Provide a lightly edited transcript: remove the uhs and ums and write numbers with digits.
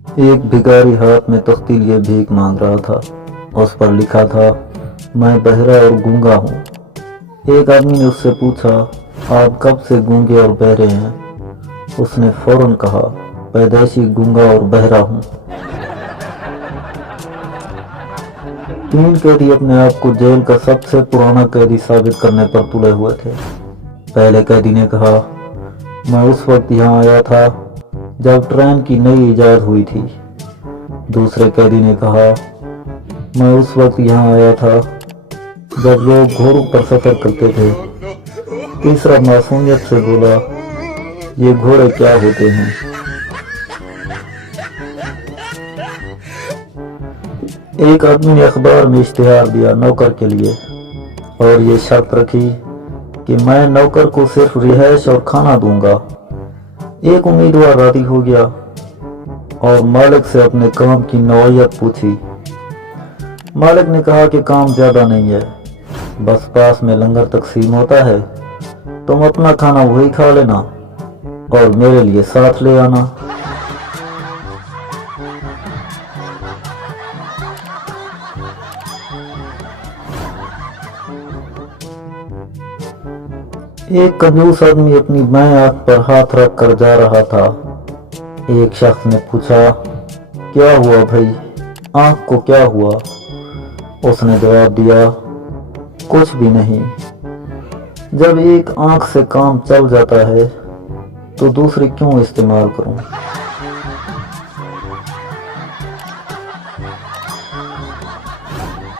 एक भिखारी हाथ में तख्ती लिए भीख मांग रहा था। उस पर लिखा था, मैं बहरा और गूंगा हूँ। एक आदमी ने उससे पूछा, आप कब से गूंगे और बहरे हैं? उसने फौरन कहा, पैदाइशी गूंगा और बहरा हूँ। 3 कैदी अपने आप को जेल का सबसे पुराना कैदी साबित करने पर तुले हुए थे। पहले कैदी ने कहा, मैं उस वक्त यहाँ आया था जब ट्रेन की नई इजाद हुई थी। दूसरे कैदी ने कहा, मैं उस वक्त यहाँ आया था जब लोग घोड़ों पर सफर करते थे। तीसरा मासूमियत से बोला, ये घोड़े क्या होते हैं? एक आदमी ने अखबार में इश्तिहार दिया नौकर के लिए और ये शर्त रखी कि मैं नौकर को सिर्फ रिहाइश और खाना दूंगा। एक उम्मीदवार राजी हो गया और मालिक से अपने काम की नौयत पूछी। मालिक ने कहा कि काम ज्यादा नहीं है, बस पास में लंगर तकसीम होता है, तुम अपना खाना वही खा लेना और मेरे लिए साथ ले आना। एक कंजूस आदमी अपनी बाएं आंख पर हाथ रख कर जा रहा था। एक शख्स ने पूछा, क्या हुआ भाई, आंख को क्या हुआ? उसने जवाब दिया, कुछ भी नहीं। जब एक आंख से काम चल जाता है तो दूसरी क्यों इस्तेमाल करूं?